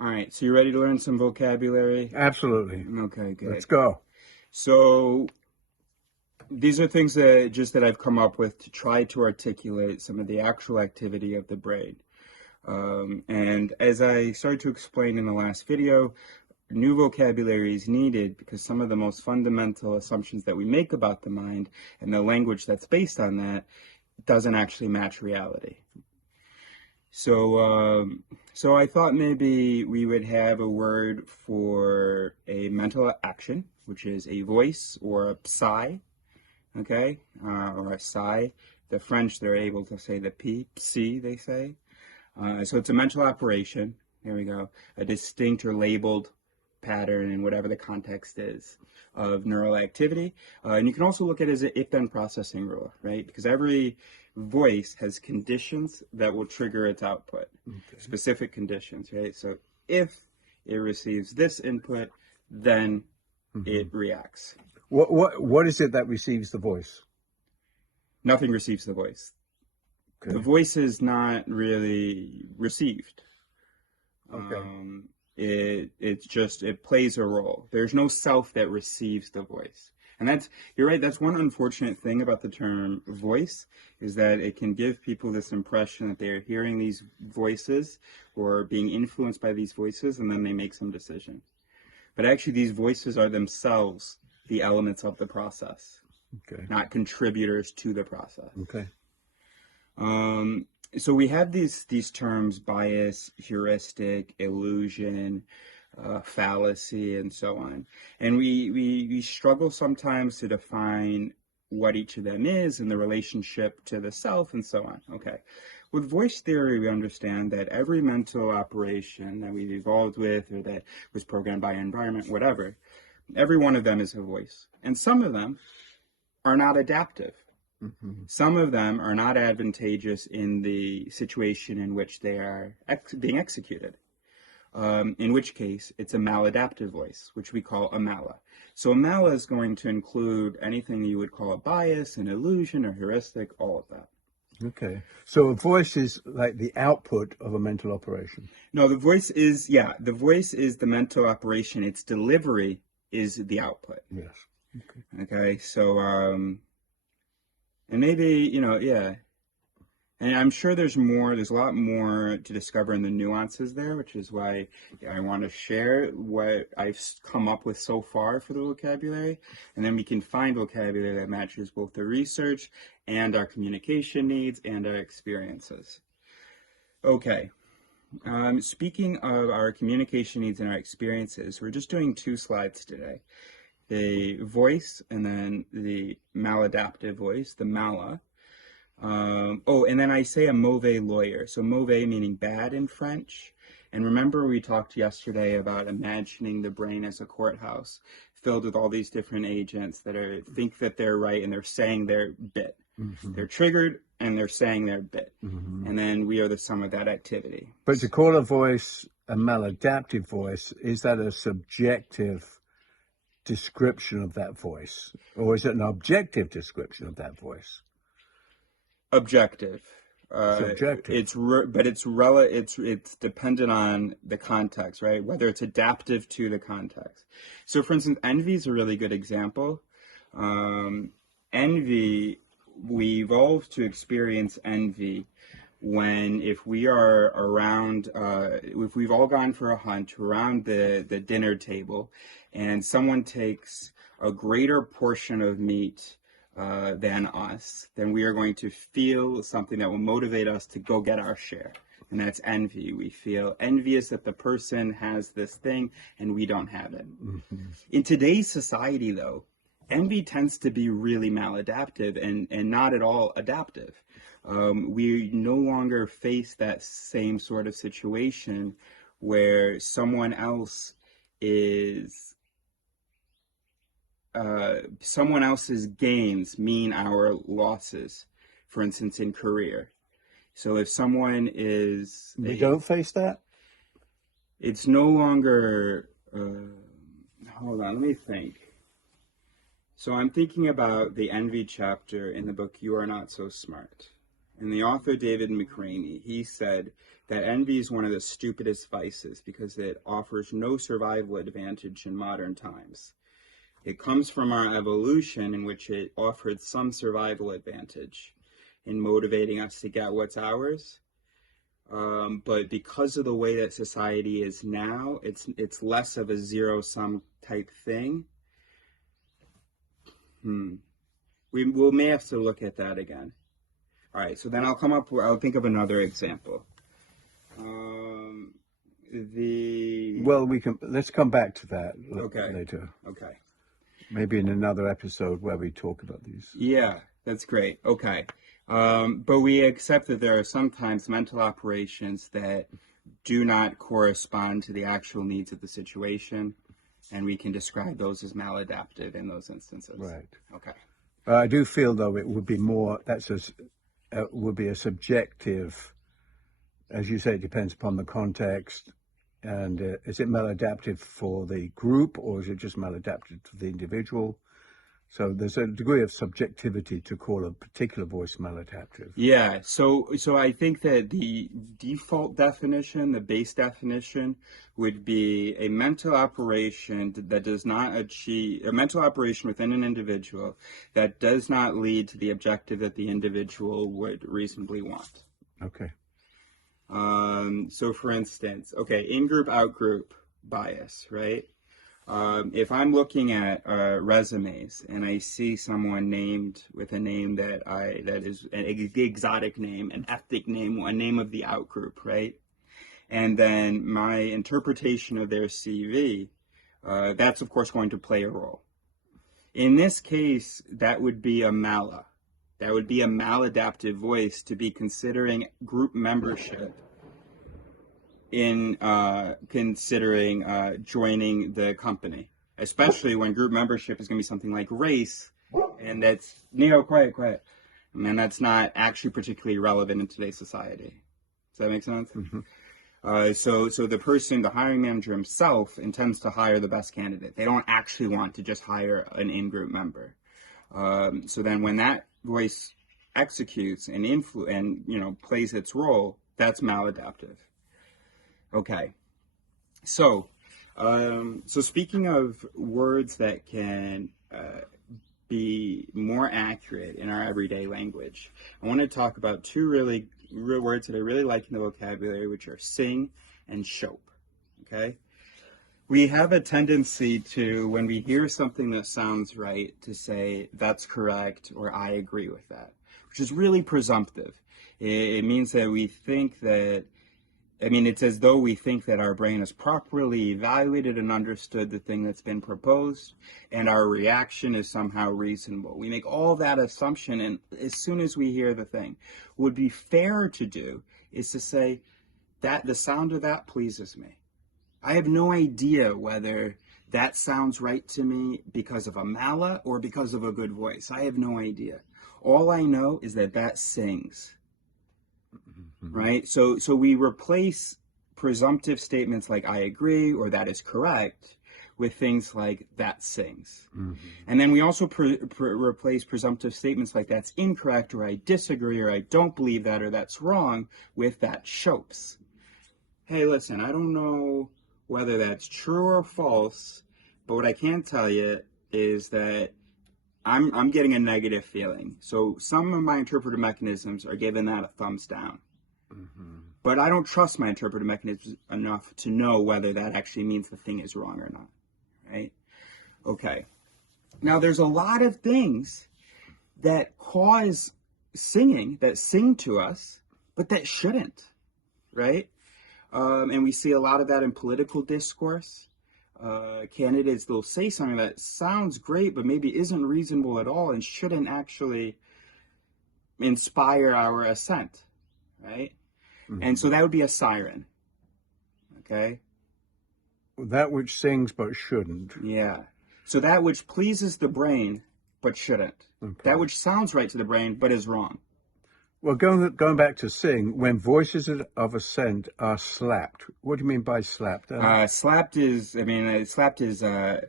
All right, so you ready to learn some vocabulary? Absolutely. Okay, good. Let's go. So these are things that I've come up with to try to articulate some of the actual activity of the brain. And as I started to explain in the last video, new vocabulary is needed because some of the most fundamental assumptions that we make about the mind and the language that's based on that doesn't actually match reality. So I thought maybe we would have a word for a mental action, which is a voice or a psi, okay, or a psi. The French, they're able to say the P, psi, they say. So it's a mental operation, there we go, a distinct or labeled pattern in whatever the context is of neural activity. And you can also look at it as an if-then processing rule, right? Because every voice has conditions that will trigger its output, specific conditions, right? So if it receives this input, then it reacts. What is it that receives the voice? Nothing receives the voice. Okay. The voice is not really received. Okay. It plays a role. There's no self that receives the voice. And you're right, that's one unfortunate thing about the term voice, is that it can give people this impression that they're hearing these voices or being influenced by these voices, and then they make some decision. But actually, these voices are themselves the elements of the process, not contributors to the process. Okay. So we have these terms: bias, heuristic, illusion, fallacy, and so on. And we struggle sometimes to define what each of them is and the relationship to the self and so on. Okay. With voice theory, we understand that every mental operation that we've evolved with or that was programmed by environment, whatever, every one of them is a voice. And some of them are not adaptive. Some of them are not advantageous in the situation in which they are being executed, in which case it's a maladaptive voice, which we call a mala. So a mala is going to include anything you would call a bias, an illusion, or heuristic, all of that. Okay. So a voice is like the output of a mental operation. No, the voice is the mental operation. Its delivery is the output. Yes. Okay, so, and maybe, yeah. And I'm sure there's a lot more to discover in the nuances there, which is why I want to share what I've come up with so far for the vocabulary. And then we can find vocabulary that matches both the research and our communication needs and our experiences. Okay. Speaking of our communication needs and our experiences, we're just doing 2 slides today. The voice and then the maladaptive voice, the mala. And then I say a mauvais lawyer. So mauvais meaning bad in French. And remember we talked yesterday about imagining the brain as a courthouse filled with all these different agents that think that they're right and they're saying their bit. They're triggered and they're saying their bit. And then we are the sum of that activity. But to call a voice a maladaptive voice, is that a subjective description of that voice? Or is it an objective description of that voice? Objective. Subjective. It's dependent on the context, right? Whether it's adaptive to the context. So, for instance, envy is a really good example. Envy, we evolved to experience envy if we are around, if we've all gone for a hunt around the dinner table, and someone takes a greater portion of meat than us, then we are going to feel something that will motivate us to go get our share. And that's envy. We feel envious that the person has this thing and we don't have it. In today's society, though, envy tends to be really maladaptive and not at all adaptive. We no longer face that same sort of situation where someone else's gains mean our losses, for instance, in career. So if someone is... We don't face that? It's no longer... hold on, let me think. So I'm thinking about the envy chapter in the book You Are Not So Smart. And the author, David McCraney, he said that envy is one of the stupidest vices because it offers no survival advantage in modern times. It comes from our evolution, in which it offered some survival advantage in motivating us to get what's ours. But because of the way that society is now, it's less of a zero-sum type thing. We may have to look at that again. All right, so then I'll think of another example. Well, let's come back to that later. Okay. Maybe in another episode where we talk about these. Yeah, that's great. Okay. But we accept that there are sometimes mental operations that do not correspond to the actual needs of the situation, and we can describe those as maladaptive in those instances. Right. Okay. I do feel, though, it would be would be a subjective, as you say, it depends upon the context. And is it maladaptive for the group, or is it just maladaptive to the individual? So there's a degree of subjectivity to call a particular voice maladaptive. Yeah, so I think that the default definition, the base definition, would be a mental operation that does not achieve, a mental operation within an individual that does not lead to the objective that the individual would reasonably want. Okay. So for instance, in-group, out-group bias, right? If I'm looking at resumes and I see someone named with a name that is an exotic name, an ethnic name, a name of the out-group, right? And then my interpretation of their CV, that's of course going to play a role. In this case, that would be a mala. That would be a maladaptive voice to be considering group membership in considering joining the company, especially when group membership is going to be something like race, and that's, quiet. And that's not actually particularly relevant in today's society. Does that make sense? Mm-hmm. So the person, the hiring manager himself, intends to hire the best candidate. They don't actually want to just hire an in-group member. So then when that voice executes and plays its role, that's maladaptive. Okay. So speaking of words that can be more accurate in our everyday language, I want to talk about two real words that I really like in the vocabulary, which are sing and chope. Okay? We have a tendency to, when we hear something that sounds right, to say, that's correct, or I agree with that, which is really presumptive. It means that we think that, it's as though we think that our brain has properly evaluated and understood the thing that's been proposed, and our reaction is somehow reasonable. We make all that assumption, and as soon as we hear the thing, what would be fair to do is to say, that the sound of that pleases me. I have no idea whether that sounds right to me because of a mala or because of a good voice. I have no idea. All I know is that sings, right? So we replace presumptive statements like I agree or that is correct with things like that sings. Mm-hmm. And then we also replace presumptive statements like that's incorrect or I disagree or I don't believe that or that's wrong with that chopes. Hey, listen, I don't know whether that's true or false, but what I can tell you is that I'm getting a negative feeling. So some of my interpretive mechanisms are giving that a thumbs down. Mm-hmm. But I don't trust my interpretive mechanisms enough to know whether that actually means the thing is wrong or not, right? Okay. Now, there's a lot of things that cause singing, that sing to us, but that shouldn't, right? And we see a lot of that in political discourse. Candidates, they'll say something that sounds great, but maybe isn't reasonable at all and shouldn't actually inspire our assent, right? Mm-hmm. And so that would be a siren, okay? That which sings but shouldn't. Yeah. So that which pleases the brain but shouldn't. Okay. That which sounds right to the brain but is wrong. Well, going back to sing, when voices of assent are slapped, what do you mean by slapped? Slapped is, I mean, slapped is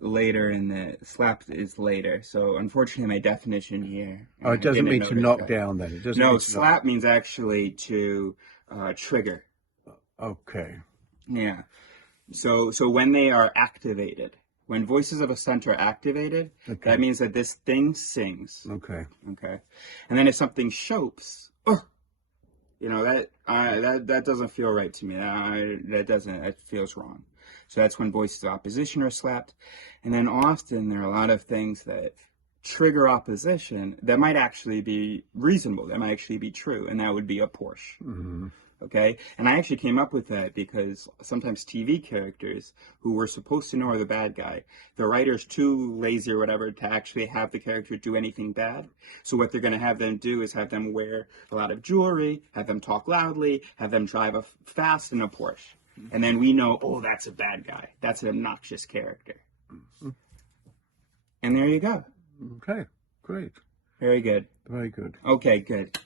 later slapped is later. So unfortunately, my definition here, Oh, it I doesn't didn't mean to notice knock that. down then. It doesn't No, mean to knock. slap means actually to trigger. Okay. Yeah. So when they are activated, when voices of assent are activated, Okay. that means that this thing sings. Okay. Okay. And then if something chopes, oh, that doesn't feel right to me. That feels wrong. So that's when voices of opposition are slapped. And then often there are a lot of things that trigger opposition that might actually be reasonable, that might actually be true, and that would be a Porsche. Mm-hmm. Okay? And I actually came up with that because sometimes TV characters who were supposed to know are the bad guy, the writer's too lazy or whatever to actually have the character do anything bad. So what they're going to have them do is have them wear a lot of jewelry, have them talk loudly, have them drive fast in a Porsche. And then we know, oh, that's a bad guy. That's an obnoxious character. And there you go. Okay. Great. Very good. Very good. Okay, good.